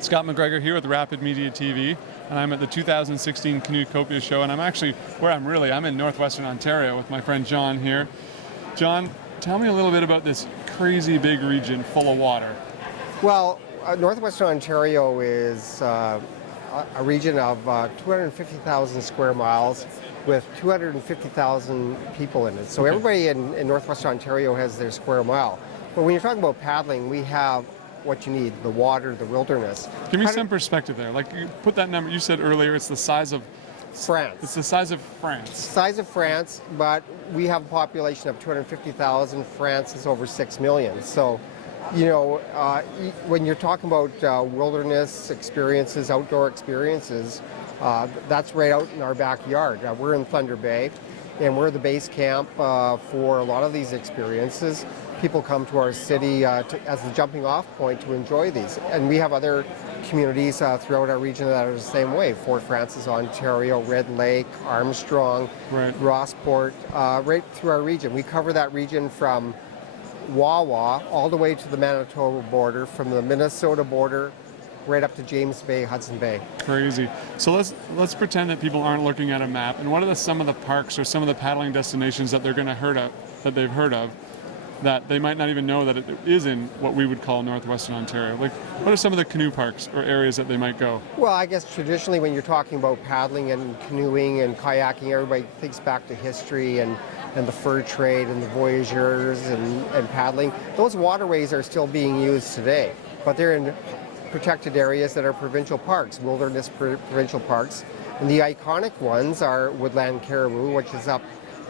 Scott McGregor here with Rapid Media TV, and I'm at the 2016 Canoe Show, and I'm actually I'm in Northwestern Ontario with my friend John here. John, tell me a little bit about this crazy big region full of water. Well, Northwestern Ontario is a region of 250,000 square miles with 250,000 people in it. So everybody in Northwestern Ontario has their square mile. But when you're talking about paddling, we have what you need: the water, the wilderness. Give me some perspective there. Like, you put that number, you said earlier, it's the size of France. It's the size of France. Size of France, but we have a population of 250,000. France is over 6 million. So, you know, when you're talking about wilderness experiences, outdoor experiences, that's right out in our backyard. We're in Thunder Bay, and we're the base camp for a lot of these experiences. People come to our city as a jumping off point to enjoy these. And we have other communities throughout our region that are the same way: Fort Frances, Ontario, Red Lake, Armstrong, right. Rossport, right through our region. We cover that region from Wawa all the way to the Manitoba border, from the Minnesota border right up to James Bay, Hudson Bay. Crazy. So let's pretend that people aren't looking at a map. And what are some of the parks or some of the paddling destinations that they've heard of, that they might not even know that it is in what we would call Northwestern Ontario? Like, what are some of the canoe parks or areas that they might go? Well, I guess traditionally when you're talking about paddling and canoeing and kayaking, everybody thinks back to history and the fur trade and the voyageurs and paddling. Those waterways are still being used today, but they're in protected areas that are provincial parks, wilderness provincial parks. And the iconic ones are Woodland Caribou, which is up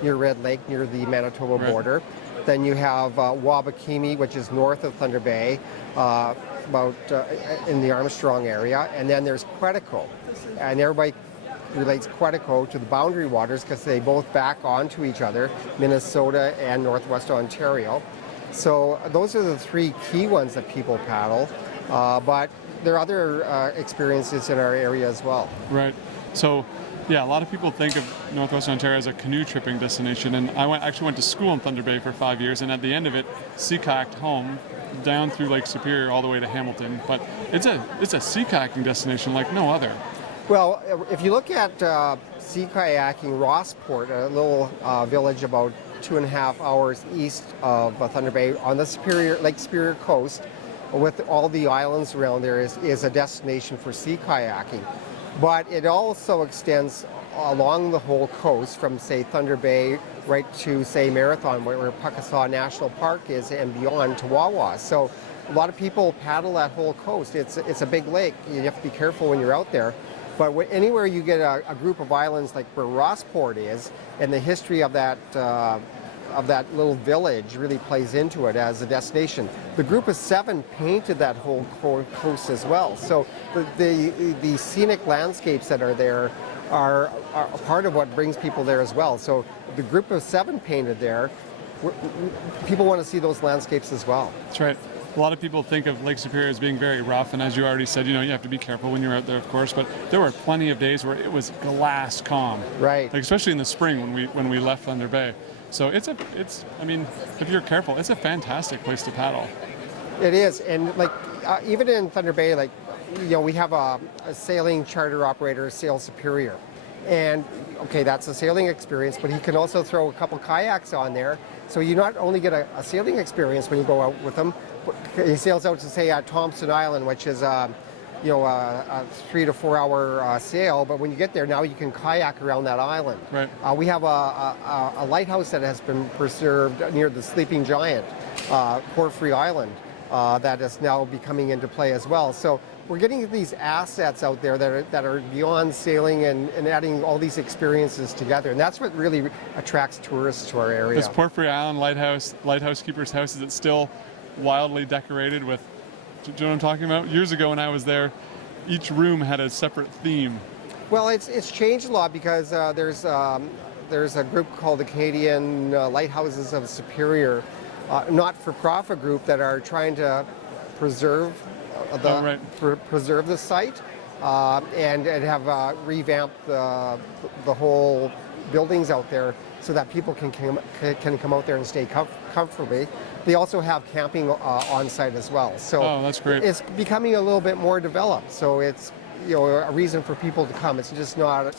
near Red Lake, near the Manitoba border. Then you have Wabakimi, which is north of Thunder Bay, in the Armstrong area. And then there's Quetico. And everybody relates Quetico to the boundary waters because they both back onto each other, Minnesota and Northwest Ontario. So those are the three key ones that people paddle. But there are other experiences in our area as well. Right. So, yeah, a lot of people think of Northwestern Ontario as a canoe tripping destination, and I actually went to school in Thunder Bay for 5 years, and at the end of it, sea kayaked home down through Lake Superior all the way to Hamilton. But it's a sea kayaking destination like no other. Well, if you look at sea kayaking, Rossport, a little village about 2.5 hours east of Thunder Bay on the Lake Superior coast, with all the islands around there, is a destination for sea kayaking. But it also extends along the whole coast from, say, Thunder Bay right to, say, Marathon, where Puckasaw National Park is, and beyond to Wawa. So a lot of people paddle that whole coast. It's a big lake. You have to be careful when you're out there. But anywhere you get a group of islands like where Rossport is, and the history of that little village really plays into it as a destination. The group of seven painted that whole coast as well. So the scenic landscapes that are there are a part of what brings people there as well. So the group of seven painted there, people want to see those landscapes as well. That's right. A lot of people think of Lake Superior as being very rough, and as you already said, you have to be careful when you're out there, of course, but there were plenty of days where it was glass calm. Right. Like, especially in the spring when we left Thunder Bay. So if you're careful, it's a fantastic place to paddle. It is, and even in Thunder Bay, we have a sailing charter operator, Sail Superior, and okay, that's a sailing experience, but he can also throw a couple kayaks on there, so you not only get a sailing experience when you go out with him, but he sails out to, say, Thompson Island, which is a 3 to 4 hour sail, but when you get there, now you can kayak around that island. Right. We have a lighthouse that has been preserved near the Sleeping Giant, Porphyry Island, that is now becoming into play as well. So we're getting these assets out there that are beyond sailing and adding all these experiences together, and that's what really attracts tourists to our area. This Porphyry Island lighthouse keeper's house, is it still wildly decorated with? Do you know what I'm talking about? Years ago when I was there, each room had a separate theme. Well, it's changed a lot because there's a group called the Canadian Lighthouses of Superior, not-for-profit group that are trying to preserve the site and have revamped the whole buildings out there. so that people can come out there and stay comfortably. They also have camping on site as well. So oh, that's great. It's becoming a little bit more developed. So it's a reason for people to come. It's just not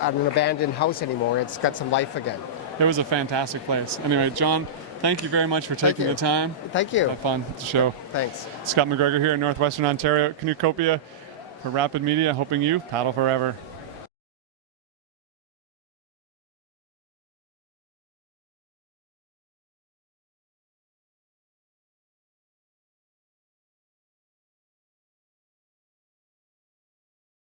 an abandoned house anymore. It's got some life again. It was a fantastic place. Anyway, John, thank you very much for taking the time. Thank you. Have fun at the show. Thanks. Scott McGregor here in Northwestern Ontario, Canoecopia for Rapid Media, hoping you paddle forever.